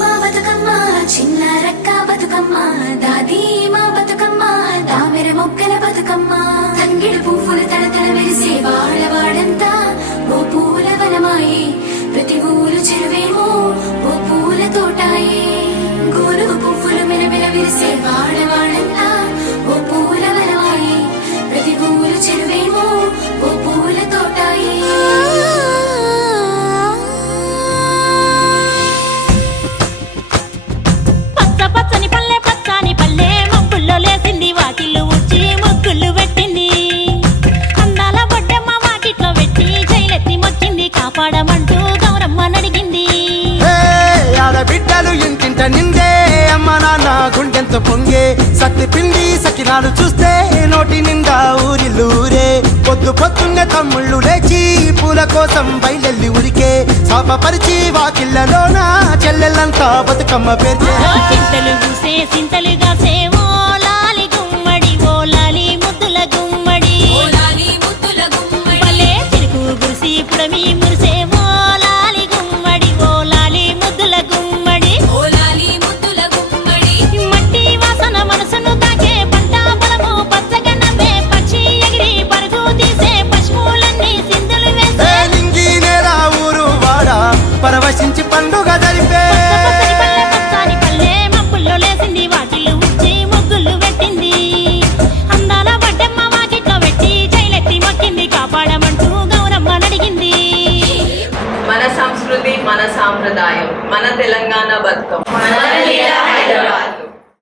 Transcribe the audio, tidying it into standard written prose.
మా బతుకమ్మ చిన్న రక్క బతుకమ్మ దాది మా బతుకమ్మ దామెర మొక్కల బతుకమ్మ తంగిడు పువ్వులు తడతడ మెరిసే వాడవాడంతా ఓ పూల వనమాయే ప్రతి ఊరు చెరువేమో ఓ పూల తోటాయే గోరు పువ్వులు మెలమెల విరిసే వాడవాడంతా ఓ పూల వనమాయే ప్రతి ఊరు చెరువేమో ఓ పూల తోటాయే పచ్చని పల్లె పచ్చని పల్లె మబ్బుల్లో లేసింది వాకిళ్ళు ఊడ్చి ముగ్గులు పెట్టింది అందాల బొడ్డమ్మ వాకిట్లో పెట్టి జైలెత్తి మొచ్చింది కాపాడమంటూ గౌరమ్మ నడిగింది ఆడబిడ్డలు ఇంటింట నిందే అమ్మ నాన్న గుండెంత పొంగే సత్తి పిండి సకినాలు చూస్తే నోటి నిండా ఊరిల్లూరే పొద్దున్నే తమ్ముళ్ళు లేచి పూల కోసం బయలెల్లి ఉరికే శాపపరిచి వాకిళ్ళలోన చెల్లెళ్ళంతా బతుకమ్మ పేర్చే చింతలు పూసే సింతలుగా సేవో లాలి గుమ్మడి ఓ లాలి ముద్దుల గుమ్మడి భలే చిరుకు గురిసి పుడమి మురిసే ఓ లాలి గుమ్మడి ఓ లాలి ముద్దుల గుమ్మడి మట్టి వాసన మనసును తాకే పంట పొలము పచ్చగా నవ్వే పక్షి ఎగిరి పరుగు తీసే పశువులన్నీ సింధులు వేసే నింగి నేల ఊరు వాడ పరవశించి పండుగ జరిపే పచ్చని పల్లె మబ్బుల్లో లేసింది వాకిళ్ళు ఊడ్చి ముగ్గులు పెట్టింది అందాల బడ్డమ్మ వాకిట్లో పెట్టి జైలెత్తి మొక్కింది కాపాడమంటూ గౌరమ్మ నడిగింది మన సంస్కృతి మన సాంప్రదాయం మన తెలంగాణ బతుకమ్మ